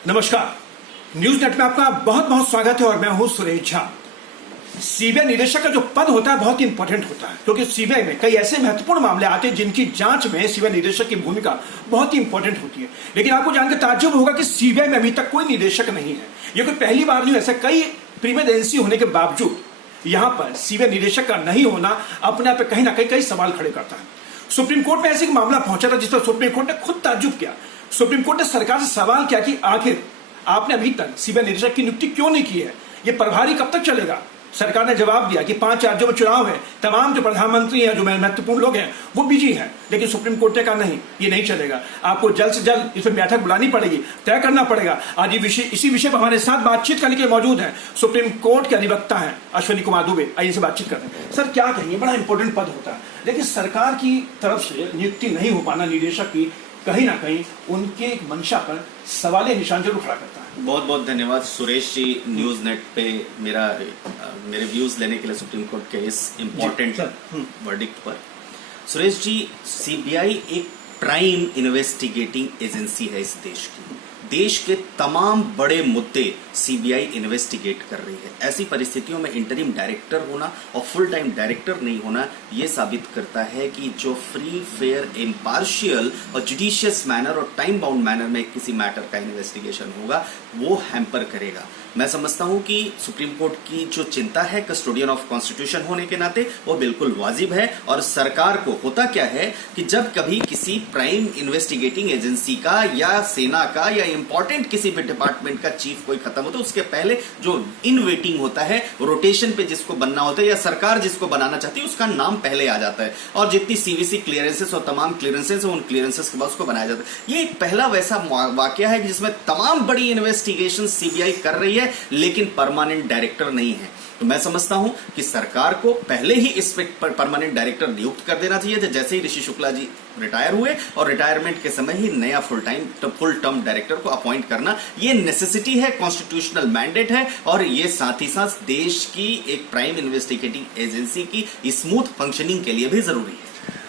नमस्कार, news net में आपका बहुत बहुत स्वागत है और मैं हूं सुरेश झा। सीबीआई निदेशक का जो पद होता है बहुत ही इंपॉर्टेंट होता है, क्योंकि सीबीआई में कई ऐसे महत्वपूर्ण मामले आते हैं जिनकी जांच में सीबीआई निदेशक की भूमिका बहुत ही इंपॉर्टेंट होती है। लेकिन आपको जानकर ताज्जुब होगा कि सीबीआई में अभी तक कोई निदेशक नहीं है। ये कोई पहली बार नहीं, ऐसा कई प्रीमियर एजेंसी होने के बावजूद यहां पर सीबीआई निदेशक का नहीं होना अपने आप पे कहीं ना कहीं सवाल खड़े करता है। सुप्रीम कोर्ट में ऐसे एक मामला पहुंचा था जिस पर सुप्रीम कोर्ट ने खुद ताज्जुब किया। सुप्रीम कोर्ट ने सरकार से सवाल किया कि आखिर आपने अभी तक सीबीआई निदेशक की नियुक्ति क्यों नहीं की है, ये प्रभारी कब तक चलेगा। सरकार ने जवाब दिया कि 5 राज्यों में चुनाव है, तमाम जो प्रधानमंत्री हैं, जो महत्वपूर्ण लोग हैं, वो बिजी हैं। लेकिन सुप्रीम कोर्ट ने कहा नहीं, ये नहीं चलेगा, आपको जल्द से जल्द इस पर बैठक बुलानी पड़ेगी, तय करना पड़ेगा। आज इसी विषय पर हमारे साथ बातचीत करने के लिए मौजूद हैं सुप्रीम कोर्ट के अधिवक्ता हैं अश्विनी कुमार दुबे। आइए से बातचीत करते हैं। सर, क्या कहेंगे, बड़ा इंपॉर्टेंट पद होता है, लेकिन सरकार की तरफ से नियुक्ति नहीं हो पाना निदेशक की कहीं ना कहीं उनके मंशा पर सवालिया निशान जरूर खड़ा करता है। बहुत बहुत धन्यवाद सुरेश जी, न्यूज नेट पे मेरे व्यूज लेने के लिए सुप्रीम कोर्ट के इस इम्पोर्टेंट वर्डिक्ट पर। सुरेश जी, सीबीआई एक प्राइम इन्वेस्टिगेटिंग एजेंसी है इस देश की। देश के तमाम बड़े मुद्दे सीबीआई इन्वेस्टिगेट कर रही है। ऐसी परिस्थितियों में इंटरिम डायरेक्टर होना और फुल टाइम डायरेक्टर नहीं होना यह साबित करता है कि जो फ्री, फेयर, इम्पार्शियल और जुडिशियस मैनर और टाइम बाउंड मैनर में किसी मैटर का इन्वेस्टिगेशन होगा वो हैम्पर करेगा। मैं समझता हूं कि सुप्रीम कोर्ट की जो चिंता है कस्टोडियन ऑफ कॉन्स्टिट्यूशन होने के नाते वो बिल्कुल वाजिब है। और सरकार को होता क्या है कि जब कभी किसी प्राइम इन्वेस्टिगेटिंग एजेंसी का या सेना का या इंपॉर्टेंट किसी भी डिपार्टमेंट का चीफ कोई खत्म होता है, उसके पहले जो इन वेटिंग होता है, रोटेशन पे जिसको बनना होता है या सरकार जिसको बनाना चाहती है उसका नाम पहले आ जाता है और जितनी सीवीसी क्लियरेंसेस और तमाम क्लियरेंसेस उन क्लियरेंसेस के बाद उसको बनाया जाता है। ये एक पहला वैसा वाकया है जिसमें तमाम बड़ी इन्वेस्टिगेशन सीबीआई कर रही है लेकिन परमानेंट डायरेक्टर नहीं है। तो मैं समझता हूं कि सरकार को पहले ही इस पे परमानेंट डायरेक्टर नियुक्त कर देना चाहिए था, जैसे ही ऋषि शुक्ला जी रिटायर हुए और रिटायरमेंट के समय ही नया फुल टर्म डायरेक्टर को अपॉइंट करना ये नेसेसिटी है, कॉन्स्टिट्यूशनल मैंडेट है और ये साथ ही साथ देश की एक प्राइम इन्वेस्टिगेटिंग एजेंसी की स्मूथ फंक्शनिंग के लिए भी जरूरी है।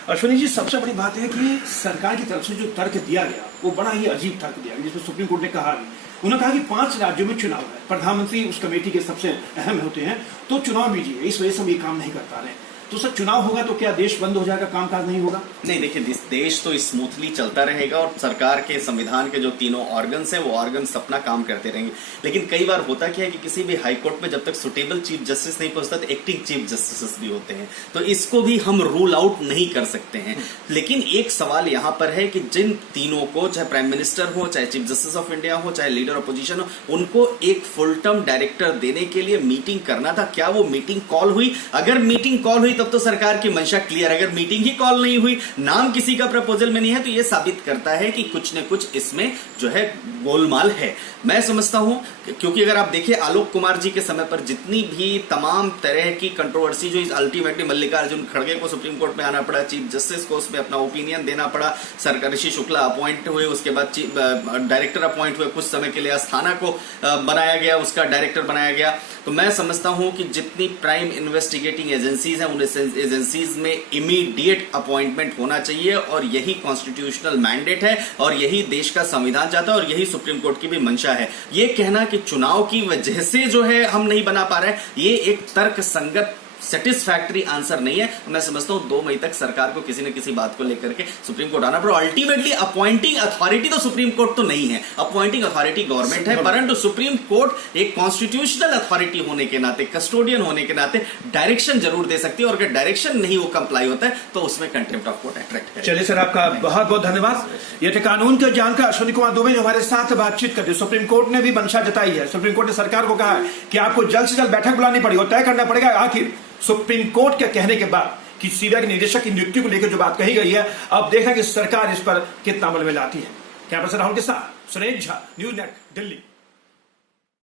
अश्विनी जी, सबसे बड़ी बात है कि सरकार की तरफ से जो तर्क दिया गया वो बड़ा ही अजीब तर्क दिया गया, जिसमें सुप्रीम कोर्ट ने कहा उन्होंने कहा कि 5 राज्यों में चुनाव है, प्रधानमंत्री उस कमेटी के सबसे अहम होते हैं, तो चुनाव मीजिए, इस वजह से हम ये काम नहीं कर पा रहे हैं। तो सर, चुनाव होगा तो क्या देश बंद हो जाएगा, कामकाज नहीं होगा? नहीं, देखिए, देश तो स्मूथली चलता रहेगा और सरकार के संविधान के जो तीनों ऑर्गन्स हैं वो ऑर्गन्स अपना काम करते रहेंगे। लेकिन कई बार होता क्या है कि किसी भी हाई कोर्ट में जब तक सुटेबल चीफ जस्टिस नहीं पहुंचता तो एक्टिंग चीफ जस्टिस भी होते हैं, तो इसको भी हम रूल आउट नहीं कर सकते हैं। लेकिन एक सवाल यहां पर है कि जिन तीनों को, चाहे प्राइम मिनिस्टर हो, चाहे चीफ जस्टिस ऑफ इंडिया हो, चाहे लीडर अपोजिशन हो, उनको एक फुल टर्म डायरेक्टर देने के लिए मीटिंग करना था। क्या वो मीटिंग कॉल हुई? अगर मीटिंग कॉल हुई तब तो सरकार की मंशा क्लियर। अगर मीटिंग ही कॉल नहीं हुई, नाम किसी का प्रपोजल में नहीं है, तो यह साबित करता है कि कुछ न कुछ इसमें जो है गोलमाल है। मैं समझता हूं क्योंकि अगर आप देखिए आलोक कुमार जी के समय पर जितनी भी तमाम तरह की कंट्रोवर्सी जो अल्टीमेटली मल्लिकार्जुन खड़गे को सुप्रीम कोर्ट में आना पड़ा, चीफ जस्टिस को उसमें अपना ओपिनियन देना पड़ा, सरकार ऋषि शुक्ला अपॉइंट हुए, उसके बाद डायरेक्टर अपॉइंट हुए, कुछ समय के लिए अस्थाना को बनाया गया, उसका डायरेक्टर बनाया गया। तो मैं समझता हूं कि जितनी प्राइम इन्वेस्टिगेटिंग एजेंसीज हैं उन एजेंसीज में इमीडिएट अपॉइंटमेंट होना चाहिए और यही कॉन्स्टिट्यूशनल मैंडेट है और यही देश का संविधान चाहता है और यही सुप्रीम कोर्ट की भी मंशा है। ये कहना कि चुनाव की वजह से जो है हम नहीं बना पा रहे हैं, ये एक तर्क संगत सेटिस्फैक्टरी आंसर नहीं है। मैं समझता हूं 2 मई तक सरकार को किसी न किसी बात को लेकर के सुप्रीम कोर्ट आना पड़ा। अल्टीमेटली अपॉइंटिंग अथॉरिटी तो सुप्रीम कोर्ट तो नहीं है, अपॉइंटिंग अथॉरिटी गवर्नमेंट है, परंतु सुप्रीम कोर्ट एक कॉन्स्टिट्यूशनल अथॉरिटी होने के नाते, कस्टोडियन होने के नाते डायरेक्शन जरूर दे सकती है और अगर डायरेक्शन नहीं वो कंप्लाई होता है तो उसमें कंटेम्प्ट ऑफ कोर्ट अट्रैक्ट है। चलिए सर, आपका बहुत बहुत धन्यवाद। ये थे कानून के जानकार अश्विनी कुमार दुबे जो हमारे साथ बातचीत करते। सुप्रीम कोर्ट ने भी मंशा जताई है, सुप्रीम कोर्ट ने सरकार को कहा है कि आपको जल्द से जल्द बैठक बुलानी पड़ेगी और तय करना पड़ेगा आखिर सुप्रीम कोर्ट के कहने के बाद कि सीबीआई के निदेशक की नियुक्ति को लेकर जो बात कही गई है, अब देखना कि सरकार इस पर कितना अमल में लाती है। कैमरा पर्सन राहुल के साथ सुरेश झा, न्यूज नेट, दिल्ली।